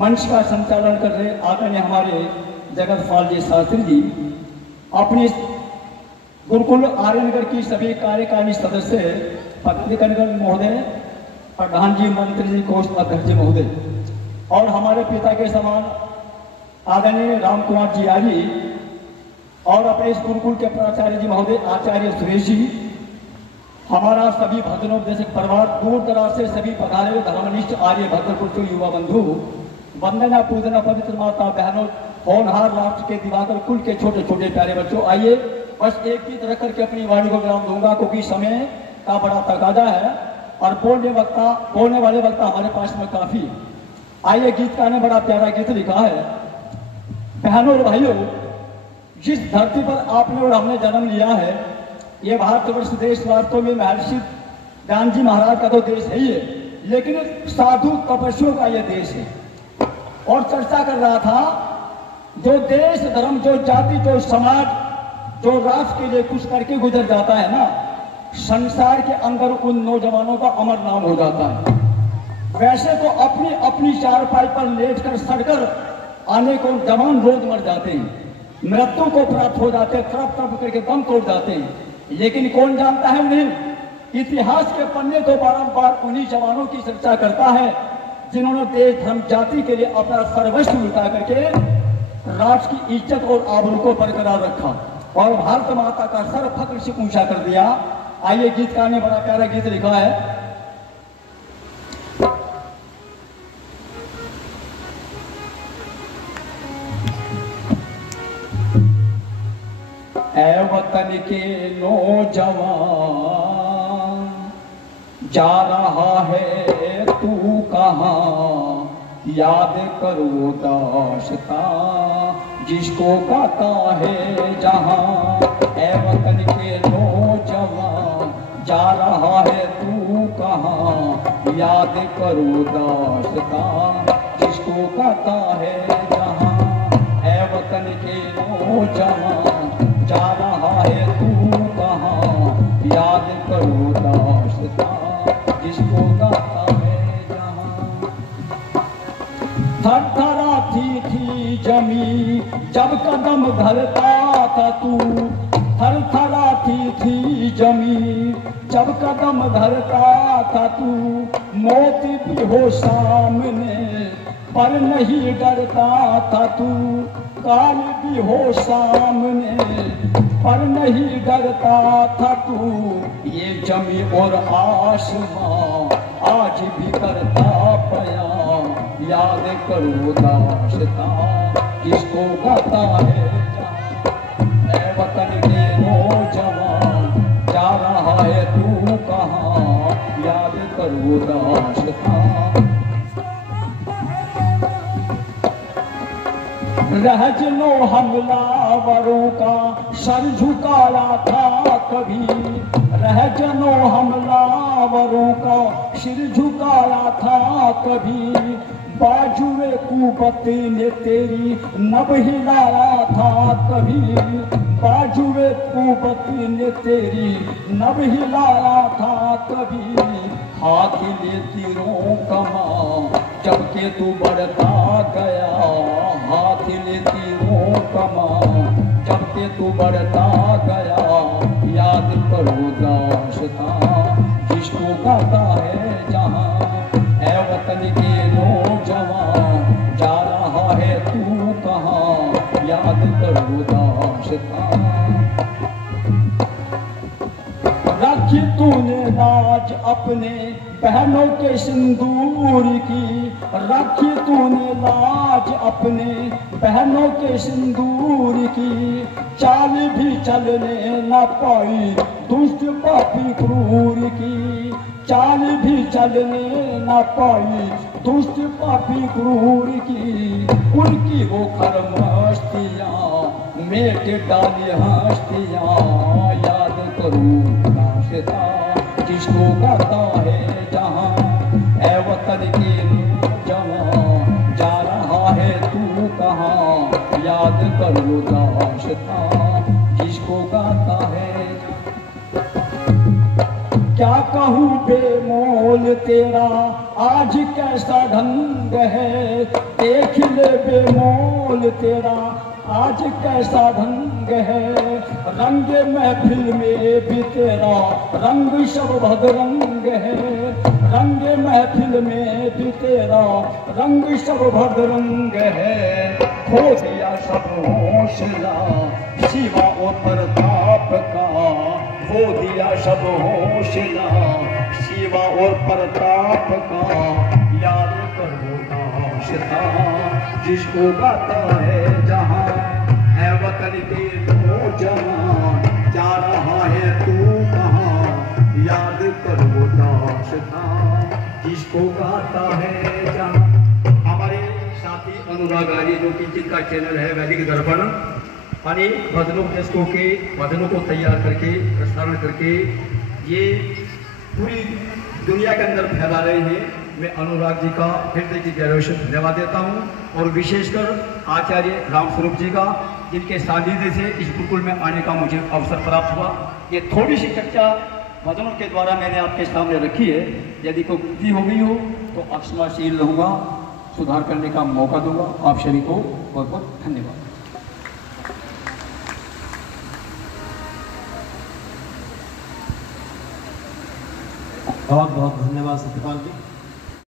मंच का संचालन कर रहे आदरणीय हमारे जगतपाल जी शास्त्री जी, अपने गुरुकुल आर्यनगर की सभी कार्यकारिणी सदस्य, पदाधिकारी महोदय, प्रधान जी, मंत्री जी, कोष अध्यक्ष जी महोदय, और हमारे पिता के समान आदरणीय राम कुमार जी आर्य, और अपने इस गुरुकुल के प्राचार्य जी महोदय आचार्य सुरेश जी, हमारा सभी भजनोपदेशक परिवार, दूर दराज से सभी पधारे हुए धर्मनिष्ठ आर्य भद्रपुर युवा बंधु, वंदना पूजना पवित्र माता बहनों, होनहार राष्ट्र के दिवाकर कुल के छोटे छोटे प्यारे बच्चों, आइए बस एक गीत रख करके अपनी वाणी को विराम दूंगा, क्योंकि समय का बड़ा तकाजा है और बोलने वाले वक्ता हमारे पास में काफी। आइए, गीतकार ने बड़ा प्यारा गीत लिखा है। बहनों और भाइयों, जिस धरती पर आपने और हमने जन्म लिया है, ये भारतवर्ष देश वास्तव में महर्षि ज्ञान जी महाराज का तो देश है ही है, लेकिन साधु तपस्वियों का यह देश है। और चर्चा कर रहा था, जो देश, धर्म, जो जाति, जो समाज, जो राष्ट्र के लिए कुछ करके गुजर जाता है ना, संसार के अंदर उन नौजवानों का अमर नाम हो जाता है। वैसे तो अपनी अपनी चारपाई पर लेटकर सड़कर आने को जवान रोज मर जाते हैं, मृत्यु को प्राप्त हो जाते हैं, तड़प तड़प करके दम तोड़ जाते हैं, लेकिन कौन जानता है उन्हें? इतिहास के पन्ने तो बारंबार उन्हीं जवानों की चर्चा करता है जिन्होंने देश, धर्म, जाति के लिए अपना सर्वस्व लुटा करके राष्ट्र की इज्जत और आबरू को बरकरार रखा और भारत माता का सर फक्र से ऊंचा कर दिया। आइए, गीतकार ने बड़ा प्यारा गीत लिखा है। ऐ वतन के नौजवान, जा रहा है तू कहाँ, याद करो दास्तां जिसको गाता है जहां। ऐ वतन के नौजवान, जा रहा है तू कहाँ, याद करो दास्तां जिसको गाता है जहां। ऐ वतन के नौजवान, जा रहा है तू कहाँ, याद करो दास्तां जिसको गाता है जहां। थरथराती थी जमी जब कदम धरता था तू, थरथराती थी जमी जब कदम धरता था तू। मौत भी हो सामने पर नहीं डरता था तू, काल भी हो सामने पर नहीं डरता था तू। ये जमी और आसमां आज भी करता बयां, याद करो दास्तां जिसको गाता है जहां। ऐ वतन के नौजवान, जा रहा है तू कहाँ, याद करो दास्तां। रहजनो हमलावरों का सर झुकाया था कभी, रहजनो हमलावरों का सिर झुकाया था कभी। बाजुए कुबत ने तेरी नभ हिलाया था कभी, बाजुए कुबत ने तेरी नभ हिलाया था कभी। हाथ ले तीरों कमा जबकि तू बढ़ता गया, हाथ ले तीरों कमा जबकि तू बढ़ता गया। याद करो दास्तां जिसको गाता है जहां। ऐ वतन के नौजवान, जा रहा है तू कहाँ, याद करो दास्तां। रखी तूने लाज अपने बहनों के सिंदूर की, रखी तूने लाज अपने बहनों के सिंदूर की। चाल भी चलने न पाई दुष्ट पापी क्रूर की, चाल भी चलने न पाई दुष्ट पापी क्रूर की। उनकी वो खरमस्तियाँ मेट डाली हस्तियाँ, याद करूँ दास्तां जिसको गाता है जहां। ऐ वतन के नौजवान, जा रहा है तू कहाँ, याद करो दास्तां जिसको गाता है। क्या कहूँ बेमोल तेरा आज कैसा ढंग है, देख ले बेमोल तेरा आज कैसा ढंग है। रंग महफिल में भी तेरा रंग सब भदरंग है, रंग महफिल में भी तेरा रंग सब भदरंग है। खो दिया सब हौसला शिवा और प्रताप का, खो दिया सब हौसला शिवा और प्रताप का। याद करो नाश्ता जिसको गाता है जहां, है वतन के नौजवान जा रहा है तू कहाँ। याद करो नाश्ता जिसको गाता है जहां। हमारे साथी अनुराग आर्य जो कि जिनका चैनल है वैदिक दर्पण, यानी भजनों डेस्कों के भजनों को तैयार करके प्रसारण करके ये पूरी दुनिया के अंदर फैला रहे हैं। मैं अनुराग जी का हृदय की गहराई से धन्यवाद देता हूँ, और विशेषकर आचार्य रामस्वरूप जी का, जिनके सानिध्य से इस गुरुकुल में आने का मुझे अवसर प्राप्त हुआ। ये थोड़ी सी चर्चा भजनों के द्वारा मैंने आपके सामने रखी है। यदि कोई गलती हो गई हो तो क्षमाशील रहूँगा, सुधार करने का मौका दूंगा। आप सभी को बहुत बहुत धन्यवाद। बहुत बहुत धन्यवाद सत्यपाल जी।